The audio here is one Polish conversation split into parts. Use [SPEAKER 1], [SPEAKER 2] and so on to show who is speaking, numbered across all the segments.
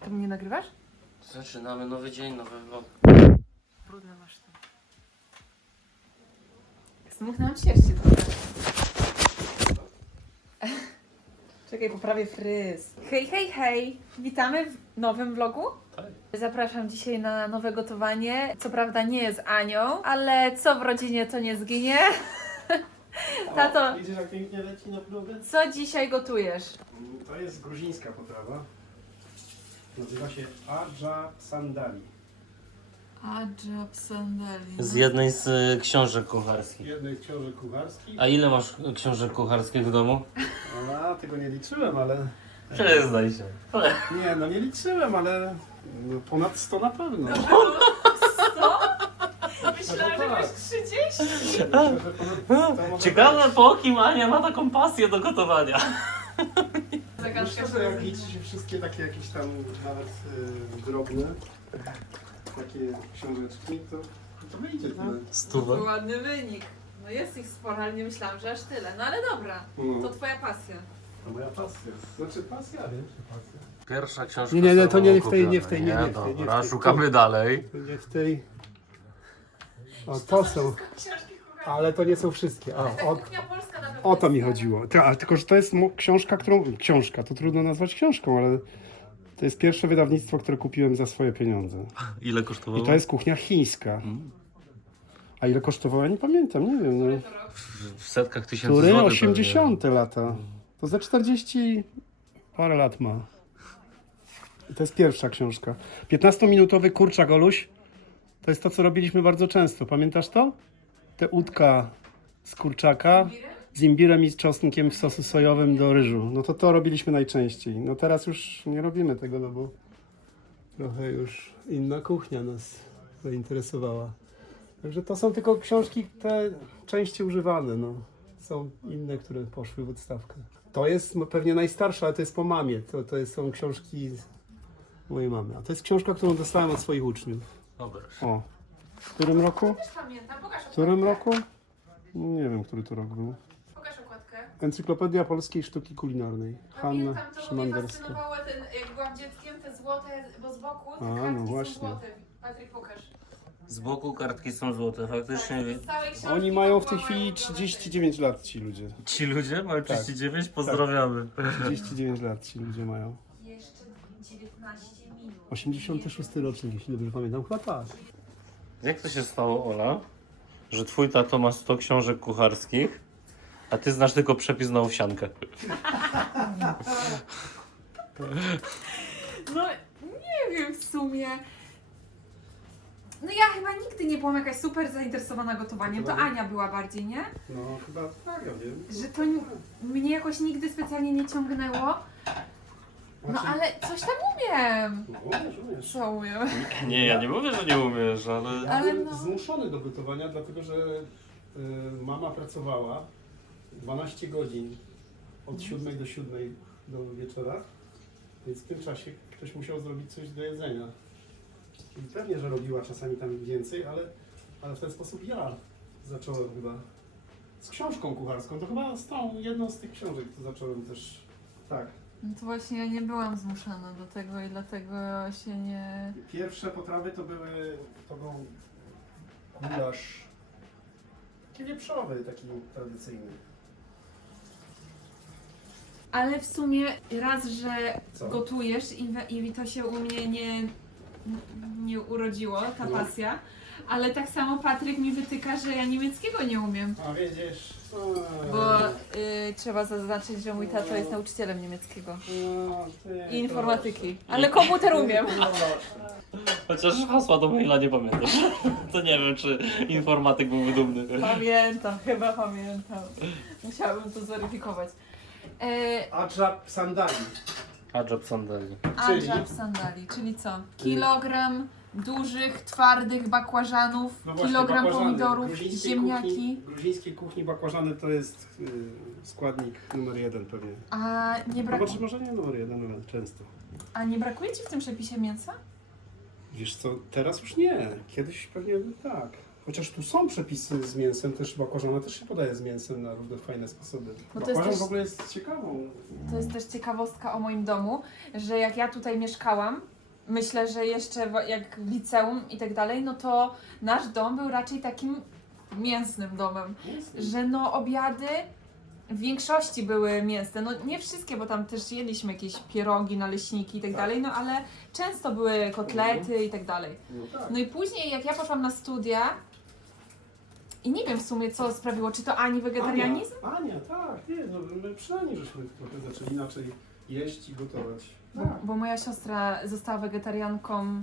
[SPEAKER 1] Ty mnie nagrywasz?
[SPEAKER 2] Zaczynamy nowy dzień, nowy vlog.
[SPEAKER 1] Brudne masz to. Zmuchnęłam sierści trochę. Czekaj, poprawię fryz. Hej, hej, hej! Witamy w nowym vlogu.
[SPEAKER 2] Tak.
[SPEAKER 1] Zapraszam dzisiaj na nowe gotowanie. Co prawda nie jest Anią, ale co w rodzinie to nie zginie. Tato,
[SPEAKER 3] Widzisz, jak pięknie leci na próbę?
[SPEAKER 1] co dzisiaj gotujesz?
[SPEAKER 3] To jest gruzińska potrawa. Nazywa się Adża Sandali.
[SPEAKER 1] Adżab sandali.
[SPEAKER 2] Z jednej z książek kucharskich.
[SPEAKER 3] Jednej z książek kucharskich.
[SPEAKER 2] A ile masz książek kucharskich w domu?
[SPEAKER 3] A, tego nie liczyłem, ale...
[SPEAKER 2] Przyznaj się.
[SPEAKER 3] Nie, no nie liczyłem, ale no, ponad 100 na pewno.
[SPEAKER 1] Co? Myślałam, że masz 30.
[SPEAKER 3] Myślę, że ponad 100 może
[SPEAKER 2] Ciekawe
[SPEAKER 3] być.
[SPEAKER 2] po kim Ania ma taką pasję do gotowania.
[SPEAKER 3] Myślę, że jak liczy się wszystkie takie jakieś tam nawet drobne takie książeczki, to wyjdzie tyle.
[SPEAKER 2] Stówę.
[SPEAKER 1] Ładny wynik. No jest ich sporo, ale nie myślałam, że aż tyle. No ale dobra, to twoja pasja.
[SPEAKER 3] To moja pasja. Znaczy pasja, wiesz, pasja.
[SPEAKER 2] Pierwsza książka.
[SPEAKER 3] Nie, to nie w tej,
[SPEAKER 2] kupiona.
[SPEAKER 3] nie w tej, nie w tej, nie w
[SPEAKER 2] Dobra,
[SPEAKER 3] tej.
[SPEAKER 2] szukamy dalej.
[SPEAKER 3] Nie w tej... O, to są, ale to nie są wszystkie.
[SPEAKER 1] Kuchnia polska na pewno
[SPEAKER 3] O to
[SPEAKER 1] jest
[SPEAKER 3] mi
[SPEAKER 1] znana.
[SPEAKER 3] chodziło. Tylko, że to jest książka, Książka, to trudno nazwać książką, ale to jest pierwsze wydawnictwo, które kupiłem za swoje pieniądze.
[SPEAKER 2] Ile kosztowało?
[SPEAKER 3] I to jest kuchnia chińska. A ile kosztowała? Nie pamiętam, nie wiem. No.
[SPEAKER 2] W setkach tysięcy
[SPEAKER 3] Który?
[SPEAKER 2] złotych
[SPEAKER 3] 80 lata. To za 40 parę lat ma. I to jest pierwsza książka. 15-minutowy kurczak Oluś. To jest to, co robiliśmy bardzo często. Pamiętasz to? Te udka z kurczaka z imbirem i z czosnkiem w sosu sojowym do ryżu. No to robiliśmy najczęściej. No teraz już nie robimy tego, no bo trochę już inna kuchnia nas zainteresowała. Także to są tylko książki te częściej używane, no. Są inne, które poszły w odstawkę. To jest pewnie najstarsza, ale to jest po mamie. Są książki mojej mamy. A to jest książka, którą dostałem od swoich uczniów.
[SPEAKER 2] Dobra.
[SPEAKER 3] O. W którym roku?
[SPEAKER 1] Też pamiętam, pokaż
[SPEAKER 3] W którym
[SPEAKER 1] okładkę.
[SPEAKER 3] roku? Nie wiem, który to rok był.
[SPEAKER 1] Pokaż okładkę.
[SPEAKER 3] Encyklopedia Polskiej Sztuki Kulinarnej. Hanna
[SPEAKER 1] Pamiętam, to mnie
[SPEAKER 3] Szymanderska.
[SPEAKER 1] fascynowało, jak byłam dzieckiem, te złote, bo z boku te
[SPEAKER 3] A,
[SPEAKER 1] kartki
[SPEAKER 3] no
[SPEAKER 1] są
[SPEAKER 3] właśnie.
[SPEAKER 1] złote. Patryk, pokaż.
[SPEAKER 2] Z boku kartki są złote, faktycznie.
[SPEAKER 1] Z całej książki
[SPEAKER 3] Oni mają w tej
[SPEAKER 1] to
[SPEAKER 3] chwili
[SPEAKER 1] mają
[SPEAKER 3] 39 lat, ci ludzie.
[SPEAKER 2] Ci ludzie mają
[SPEAKER 3] Tak.
[SPEAKER 2] 39, pozdrawiamy.
[SPEAKER 3] 39 lat ci ludzie mają.
[SPEAKER 1] Jeszcze 19 minut.
[SPEAKER 3] 86 rocznik, jeśli dobrze pamiętam. Chyba tak.
[SPEAKER 2] Jak to się stało, Ola, że twój tato ma 100 książek kucharskich, a ty znasz tylko przepis na owsiankę?
[SPEAKER 1] No, nie wiem w sumie. No ja chyba nigdy nie byłam jakaś super zainteresowana gotowaniem, to Ania była bardziej, nie?
[SPEAKER 3] No chyba tak, ja wiem.
[SPEAKER 1] Że to mnie jakoś nigdy specjalnie nie ciągnęło. No ale coś tam umiem.
[SPEAKER 3] No, umiesz.
[SPEAKER 1] Co umiem?
[SPEAKER 2] Nie, ja nie mówię, że nie umiesz, ale...
[SPEAKER 3] Ja
[SPEAKER 1] Ale
[SPEAKER 3] byłem
[SPEAKER 1] no.
[SPEAKER 3] zmuszony do gotowania, dlatego że mama pracowała 12 godzin od 7 do 7 do wieczora, więc w tym czasie ktoś musiał zrobić coś do jedzenia. I pewnie, że robiła czasami tam więcej, ale w ten sposób ja zacząłem chyba z książką kucharską. To chyba z tą jedną z tych książek, to zacząłem też tak.
[SPEAKER 1] No to właśnie ja nie byłam zmuszana do tego i dlatego się nie...
[SPEAKER 3] Pierwsze potrawy to był gulasz wieprzowy, taki tradycyjny.
[SPEAKER 1] Ale w sumie raz, że
[SPEAKER 3] Co?
[SPEAKER 1] gotujesz i to się u mnie nie urodziło, ta
[SPEAKER 3] No.
[SPEAKER 1] pasja, ale tak samo Patryk mi wytyka, że ja niemieckiego nie umiem.
[SPEAKER 3] A wiedziesz?
[SPEAKER 1] Bo trzeba zaznaczyć, że mój tato jest nauczycielem niemieckiego i informatyki. Ale komputer umiem.
[SPEAKER 2] Chociaż hasła do maila nie pamiętasz. To nie wiem, czy informatyk byłby dumny.
[SPEAKER 1] Pamiętam, chyba pamiętam. Musiałabym to zweryfikować.
[SPEAKER 3] Adżab sandali.
[SPEAKER 2] Adżab sandali.
[SPEAKER 1] Adżab sandali, czyli co? Kilogram dużych, twardych bakłażanów,
[SPEAKER 3] No właśnie,
[SPEAKER 1] kilogram
[SPEAKER 3] bakłażany.
[SPEAKER 1] pomidorów,
[SPEAKER 3] Gruzińskiej
[SPEAKER 1] ziemniaki.
[SPEAKER 3] Gruzińskiej kuchni bakłażany to jest składnik numer 1 pewnie.
[SPEAKER 1] A nie,
[SPEAKER 3] Znaczy może nie numer 1, ale często.
[SPEAKER 1] nie brakuje Ci w tym przepisie mięsa?
[SPEAKER 3] Wiesz co, teraz już nie. Kiedyś pewnie tak. Chociaż tu są przepisy z mięsem, też bakłażana też się podaje z mięsem na różne fajne sposoby.
[SPEAKER 1] Bo to jest
[SPEAKER 3] Bakłażan
[SPEAKER 1] też-
[SPEAKER 3] w ogóle jest ciekawą.
[SPEAKER 1] To jest też ciekawostka o moim domu, że jak ja tutaj mieszkałam, myślę, że jeszcze jak w liceum i tak dalej, no to nasz dom był raczej takim mięsnym domem, że no obiady w większości były mięsne, no nie wszystkie, bo tam też jedliśmy jakieś pierogi, naleśniki i tak dalej, no ale często były kotlety i tak dalej.
[SPEAKER 3] No tak.
[SPEAKER 1] No i później jak ja poszłam na studia i nie wiem w sumie co sprawiło, czy to Ani wegetarianizm?
[SPEAKER 3] Ania, tak, nie, no my przynajmniej żeśmy trochę zaczęli inaczej jeść i gotować.
[SPEAKER 1] Bo moja siostra została wegetarianką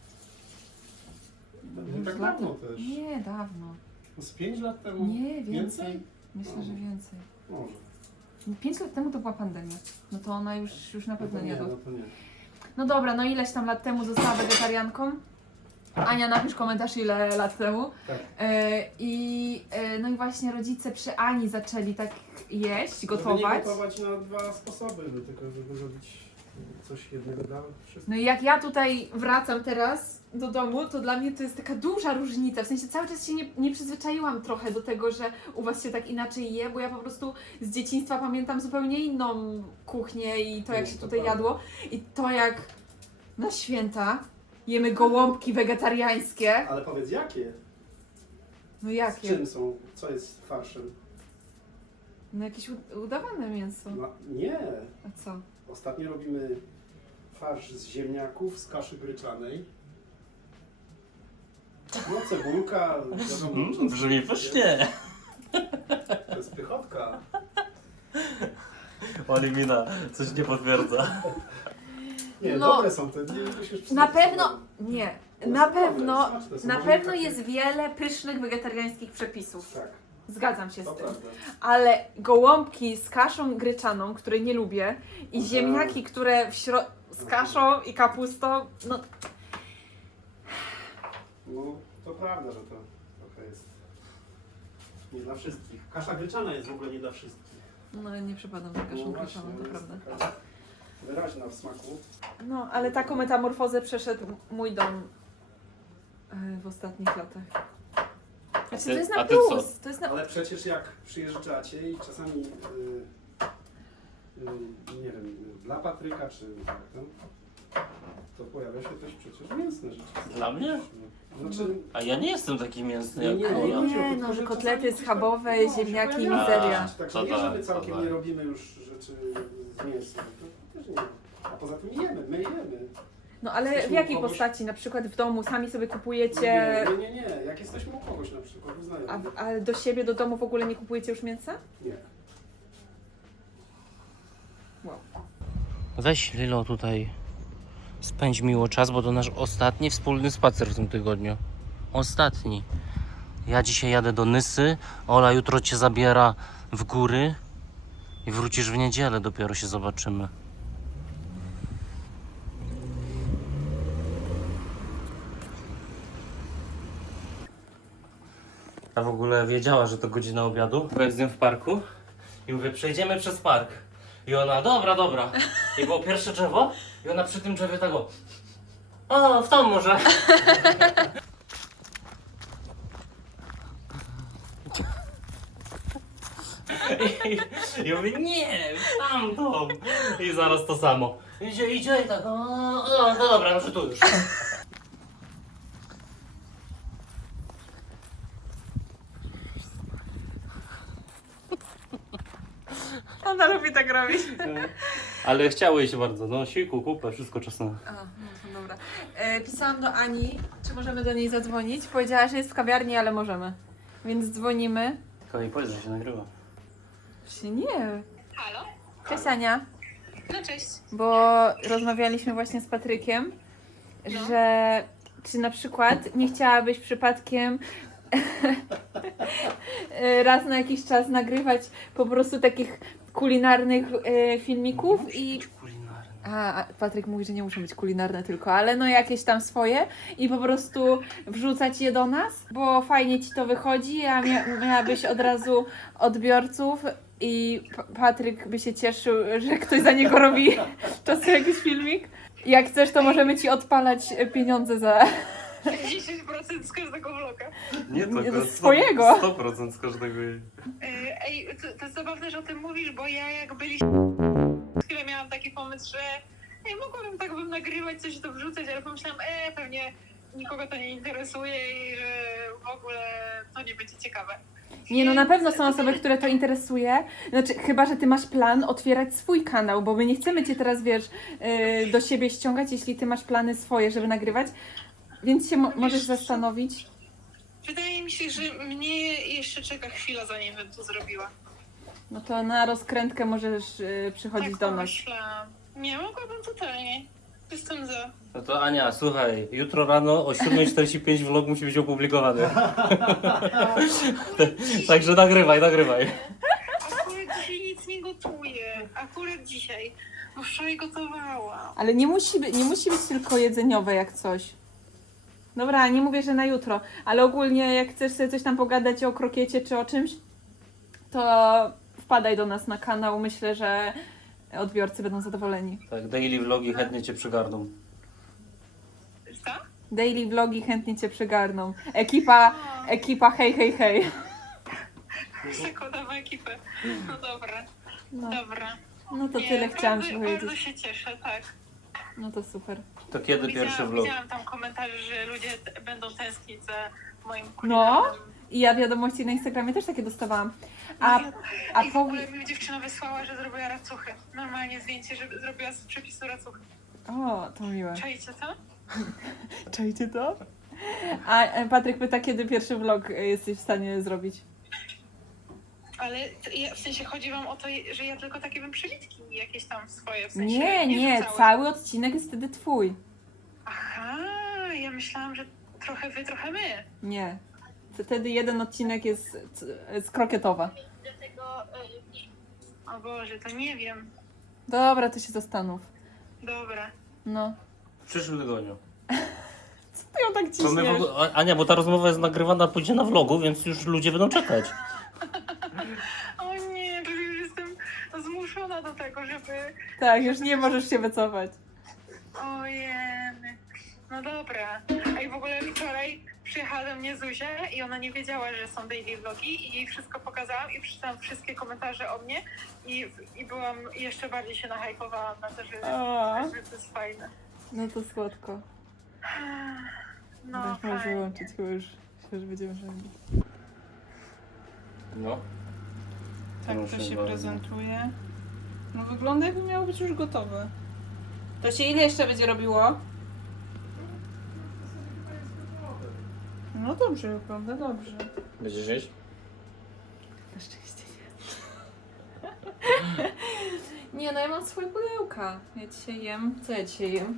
[SPEAKER 3] Nie tak dawno też.
[SPEAKER 1] Nie, dawno.
[SPEAKER 3] Z 5 lat temu?
[SPEAKER 1] Nie, więcej. Myślę, że więcej.
[SPEAKER 3] Może.
[SPEAKER 1] 5 lat temu to była pandemia. No to ona już na pewno nie
[SPEAKER 3] No
[SPEAKER 1] jadła.
[SPEAKER 3] to nie.
[SPEAKER 1] No dobra, no ileś tam lat temu została wegetarianką? Ania, napisz komentarz ile lat temu.
[SPEAKER 3] Tak.
[SPEAKER 1] No i właśnie rodzice przy Ani zaczęli tak jeść,
[SPEAKER 3] Żeby
[SPEAKER 1] gotować.
[SPEAKER 3] nie gotować na 2 sposoby, no tylko żeby zrobić coś jednego dla wszystkich.
[SPEAKER 1] No i jak ja tutaj wracam teraz do domu, to dla mnie to jest taka duża różnica. W sensie cały czas się nie przyzwyczaiłam trochę do tego, że u was się tak inaczej je, bo ja po prostu z dzieciństwa pamiętam zupełnie inną kuchnię i to jak się tutaj jadło. I to jak na święta jemy gołąbki wegetariańskie.
[SPEAKER 3] Ale powiedz jakie?
[SPEAKER 1] No
[SPEAKER 3] Z
[SPEAKER 1] jakie?
[SPEAKER 3] czym są? Co jest farszem?
[SPEAKER 1] No jakieś udawane mięso.
[SPEAKER 3] No, nie.
[SPEAKER 1] A co?
[SPEAKER 3] Ostatnio robimy farsz z ziemniaków, z kaszy gryczanej. No cebulka, wiadomo,
[SPEAKER 2] Brzmi pysznie.
[SPEAKER 3] to jest pychotka.
[SPEAKER 2] Olimina, coś nie potwierdza.
[SPEAKER 3] Nie,
[SPEAKER 1] No,
[SPEAKER 3] dobre są te, nie musisz przyznać.
[SPEAKER 1] Na pewno, nie, na
[SPEAKER 3] Dobre,
[SPEAKER 1] pewno,
[SPEAKER 3] smaczne są.
[SPEAKER 1] na
[SPEAKER 3] Może
[SPEAKER 1] pewno
[SPEAKER 3] takie-
[SPEAKER 1] jest wiele pysznych wegetariańskich przepisów.
[SPEAKER 3] Tak,
[SPEAKER 1] Zgadzam się
[SPEAKER 3] to
[SPEAKER 1] z tym.
[SPEAKER 3] prawda.
[SPEAKER 1] Ale gołąbki z kaszą gryczaną, której nie lubię, i
[SPEAKER 3] Aha.
[SPEAKER 1] ziemniaki, które z kaszą i kapustą, no
[SPEAKER 3] No, to prawda, że to trochę jest nie dla wszystkich. Kasza gryczana jest w ogóle nie dla wszystkich.
[SPEAKER 1] no nie przypadam za kaszą
[SPEAKER 3] No
[SPEAKER 1] gryczaną,
[SPEAKER 3] właśnie,
[SPEAKER 1] to
[SPEAKER 3] jest
[SPEAKER 1] prawda.
[SPEAKER 3] taka wyraźna w smaku.
[SPEAKER 1] No, ale taką metamorfozę przeszedł mój dom w ostatnich latach. Znaczy, to jest na
[SPEAKER 2] a ty co?
[SPEAKER 1] plus, to jest na...
[SPEAKER 3] Ale przecież jak przyjeżdżacie i czasami, nie wiem, dla Patryka czy tak, no, to pojawia się też przecież mięsne rzeczy.
[SPEAKER 2] Dla mnie?
[SPEAKER 3] Znaczy,
[SPEAKER 2] A ja nie jestem taki mięsny jak
[SPEAKER 3] Nie,
[SPEAKER 1] Ale
[SPEAKER 2] Ola.
[SPEAKER 3] nie.
[SPEAKER 1] nie,
[SPEAKER 3] tylko
[SPEAKER 1] no, że
[SPEAKER 3] że
[SPEAKER 1] kotlety
[SPEAKER 3] czasami
[SPEAKER 1] schabowe,
[SPEAKER 3] coś tak-
[SPEAKER 1] ziemniaki,
[SPEAKER 3] się pojawia.
[SPEAKER 1] mizeria.
[SPEAKER 3] Także
[SPEAKER 2] To
[SPEAKER 3] nie, że my
[SPEAKER 2] tak,
[SPEAKER 3] całkiem
[SPEAKER 2] to tak.
[SPEAKER 3] nie robimy już rzeczy z mięsa. To też nie. A poza tym jemy, my jemy.
[SPEAKER 1] No ale w
[SPEAKER 3] Jesteśmy
[SPEAKER 1] jakiej
[SPEAKER 3] u kogoś-
[SPEAKER 1] postaci? Na przykład w domu sami sobie kupujecie,
[SPEAKER 3] Nie. Jak jesteśmy u kogoś na przykład, u znajomych.
[SPEAKER 1] a do siebie, do domu w ogóle nie kupujecie już mięsa?
[SPEAKER 3] Nie.
[SPEAKER 1] Wow.
[SPEAKER 2] Weź Lilo tutaj, spędź miło czas, bo to nasz ostatni wspólny spacer w tym tygodniu. Ostatni. Ja dzisiaj jadę do Nysy, Ola jutro cię zabiera w góry i wrócisz w niedzielę, dopiero się zobaczymy. A w ogóle wiedziała, że to godzina obiadu. Byłem z nią w parku i mówię, przejdziemy przez park. I ona, dobra. I było pierwsze drzewo i ona przy tym drzewie tak o, w tą może. I mówię, nie, w tamtą. I zaraz to samo. Idzie i tak, no dobra, może tu już.
[SPEAKER 1] Ona lubi tak robić.
[SPEAKER 2] Ale chciały się bardzo, no siku, kupę, wszystko czasem.
[SPEAKER 1] A, no to dobra. Pisałam do Ani, czy możemy do niej zadzwonić. Powiedziała, że jest w kawiarni, ale możemy. Więc dzwonimy.
[SPEAKER 2] Tylko jej powiedz, że się nagrywa.
[SPEAKER 1] Się nie.
[SPEAKER 4] Halo?
[SPEAKER 1] Cześć Ania.
[SPEAKER 4] No cześć.
[SPEAKER 1] Bo rozmawialiśmy właśnie z Patrykiem, że czy na przykład nie chciałabyś przypadkiem raz na jakiś czas nagrywać po prostu takich kulinarnych filmików i...
[SPEAKER 2] Kulinarny.
[SPEAKER 1] A Patryk mówi, że nie muszą być kulinarne tylko, ale no jakieś tam swoje i po prostu wrzucać je do nas, bo fajnie ci to wychodzi, a miałabyś od razu odbiorców i Patryk by się cieszył, że ktoś za niego robi czasem jakiś filmik. Jak chcesz, to możemy ci odpalać pieniądze za...
[SPEAKER 4] 10% z każdego vloga.
[SPEAKER 2] Nie,
[SPEAKER 1] Nie, to swojego.
[SPEAKER 2] 100% z każdego jej.
[SPEAKER 4] Ej, to jest zabawne, że o tym mówisz, bo ja jak byliśmy... Chwilę miałam taki pomysł, że Ej, mogłabym tak bym nagrywać, coś to wrzucać, ale pomyślałam, pewnie nikogo to nie interesuje i że w ogóle to nie będzie ciekawe.
[SPEAKER 1] Nie, no na pewno są osoby, które to interesuje. Znaczy, chyba że ty masz plan otwierać swój kanał, bo my nie chcemy cię teraz, wiesz, do siebie ściągać, jeśli ty masz plany swoje, żeby nagrywać. Więc się możesz zastanowić.
[SPEAKER 4] Wydaje mi się, że mnie jeszcze czeka chwila, zanim bym to zrobiła.
[SPEAKER 1] No to na rozkrętkę możesz przychodzić
[SPEAKER 4] Tak
[SPEAKER 1] do nas.
[SPEAKER 4] pomyślałam. Nie, mogłabym totalnie. Jestem za.
[SPEAKER 2] No to Ania, słuchaj, jutro rano o 7:45 vlog musi być opublikowany. Także nagrywaj.
[SPEAKER 4] Akurat dzisiaj nic nie gotuję. Akurat dzisiaj. Bo wczoraj gotowałam.
[SPEAKER 1] Ale nie musi być tylko jedzeniowe jak coś. Dobra, nie mówię, że na jutro, ale ogólnie jak chcesz sobie coś tam pogadać o krokiecie czy o czymś, to wpadaj do nas na kanał. Myślę, że odbiorcy będą zadowoleni.
[SPEAKER 2] Tak, daily vlogi chętnie cię przygarną.
[SPEAKER 4] Co?
[SPEAKER 1] Daily vlogi chętnie cię przygarną. Ekipa hej.
[SPEAKER 4] Zakładamy ekipę. No dobra,
[SPEAKER 1] No,
[SPEAKER 4] dobra.
[SPEAKER 1] no to
[SPEAKER 4] Nie,
[SPEAKER 1] tyle chciałam ci
[SPEAKER 4] bardzo, bardzo
[SPEAKER 1] powiedzieć.
[SPEAKER 4] się cieszę, tak.
[SPEAKER 1] No to super.
[SPEAKER 2] To kiedy pierwszy vlog?
[SPEAKER 4] Widziałam tam komentarze, że ludzie będą tęsknić za moim
[SPEAKER 1] No.
[SPEAKER 4] kulinarnym.
[SPEAKER 1] I ja wiadomości na Instagramie też takie dostawałam. A
[SPEAKER 4] I w
[SPEAKER 1] powie-
[SPEAKER 4] ogóle mi dziewczyna wysłała, że zrobiła racuchy. Normalnie zdjęcie, że zrobiła z przepisu racuchy.
[SPEAKER 1] O, to miłe.
[SPEAKER 4] Czajcie to?
[SPEAKER 1] Czajcie to? A Patryk pyta, kiedy pierwszy vlog jesteś w stanie zrobić?
[SPEAKER 4] Ale w sensie chodzi wam o to, że ja tylko takie bym przebitki jakieś tam swoje, w sensie
[SPEAKER 1] Nie,
[SPEAKER 4] całe.
[SPEAKER 1] cały odcinek jest wtedy twój.
[SPEAKER 4] Aha, ja myślałam, że trochę wy, trochę my.
[SPEAKER 1] Nie. Wtedy jeden odcinek jest z krokietowa.
[SPEAKER 4] O Boże, to nie wiem.
[SPEAKER 1] Dobra, to się zastanów.
[SPEAKER 4] Dobra.
[SPEAKER 1] No.
[SPEAKER 2] W przyszłym tygodniu.
[SPEAKER 1] Co ty ją tak
[SPEAKER 2] To my w
[SPEAKER 1] ciśniesz?
[SPEAKER 2] ogóle, Ania, bo ta rozmowa jest nagrywana pójdzie na vlogu, więc już ludzie będą czekać.
[SPEAKER 4] O nie, to już jestem zmuszona do tego, żeby...
[SPEAKER 1] Tak, już nie możesz się wycofać.
[SPEAKER 4] Ojej. No dobra. A i w ogóle wczoraj przyjechała do mnie Zuzia i ona nie wiedziała, że są daily vlogi i jej wszystko pokazałam i przeczytałam wszystkie komentarze o mnie i byłam, jeszcze bardziej się nahypowałam na to, że to jest fajne.
[SPEAKER 1] No to słodko.
[SPEAKER 4] No,
[SPEAKER 1] Możesz
[SPEAKER 4] fajnie.
[SPEAKER 1] wyłączyć, chyba już będziemy rządzić.
[SPEAKER 2] No.
[SPEAKER 1] Tak
[SPEAKER 2] Proszę
[SPEAKER 1] to się
[SPEAKER 2] bardzo.
[SPEAKER 1] prezentuje. No wygląda jakby miało być już gotowe. To się ile jeszcze będzie robiło? No dobrze, wygląda dobrze.
[SPEAKER 2] Będziesz jeść?
[SPEAKER 1] Na szczęście nie. Nie, no ja mam swoje pudełka. Ja dzisiaj jem. Co ja dzisiaj jem?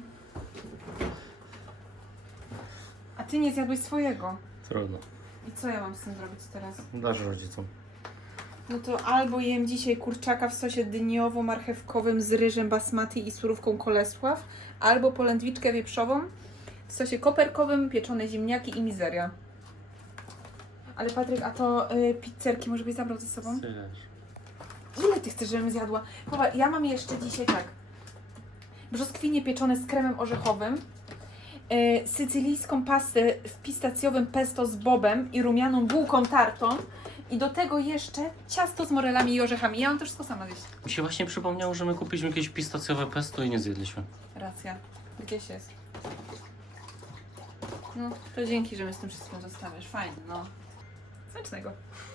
[SPEAKER 1] A ty nie zjadłeś swojego.
[SPEAKER 2] Trudno.
[SPEAKER 1] I co ja mam z tym zrobić teraz?
[SPEAKER 2] Dasz rodzicom.
[SPEAKER 1] No to albo jem dzisiaj kurczaka w sosie dyniowo-marchewkowym z ryżem basmati i surówką kolesław, albo polędwiczkę wieprzową w sosie koperkowym, pieczone ziemniaki i mizeria. Ale Patryk, a to pizzerki może byś zabrał ze sobą? Ile ty chcesz, żebym zjadła? Popatrz, ja mam jeszcze dzisiaj tak. Brzoskwinie pieczone z kremem orzechowym, sycylijską pastę w pistacjowym pesto z bobem i rumianą bułką tartą i do tego jeszcze ciasto z morelami i orzechami. Ja mam to wszystko sama zjeść.
[SPEAKER 2] Mi się właśnie przypomniało, że my kupiliśmy jakieś pistacjowe pesto i nie zjedliśmy.
[SPEAKER 1] Racja. Gdzieś jest. No, to dzięki, że mnie z tym wszystkim zostawiasz. Fajnie, no. Smacznego.